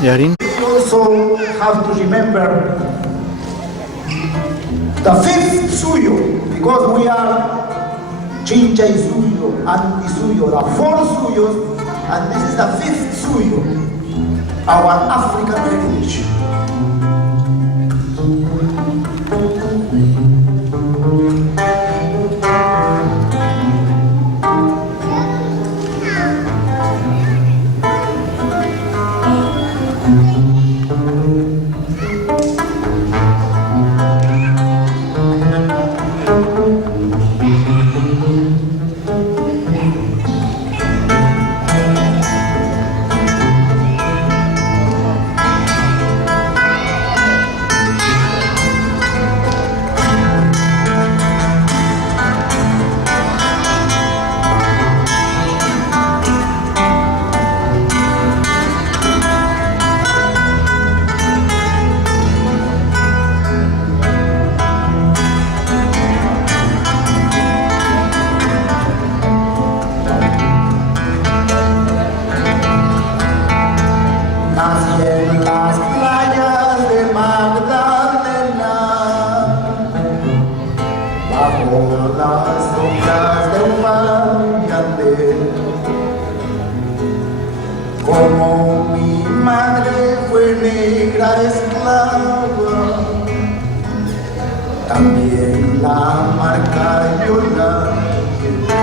Yarin. We also have to remember the fifth suyo, because we are Chinchay suyo, Anti suyo, the four suyos, and this is the fifth suyo, our African heritage. Como mi madre fue negra esclava, también la marca yo la llevé.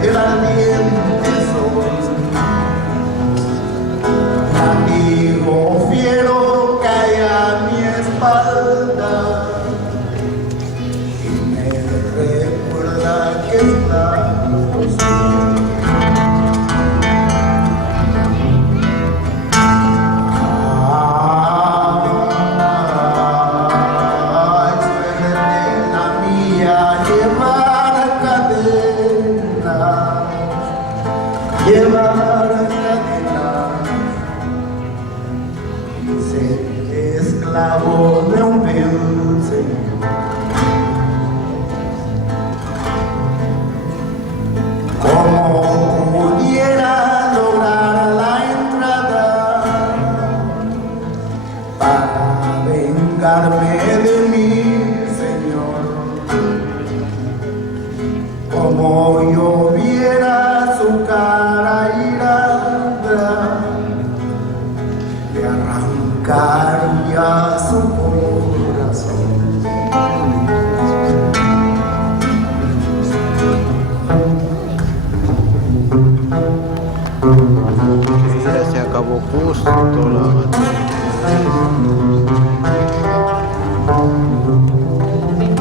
Del ardiente sol, amigo fiero cae a mi espalda y me recuerda que estamos esclavo de un vil señor. Como pudiera lograr la entrada para vengarme de mi señor, como yo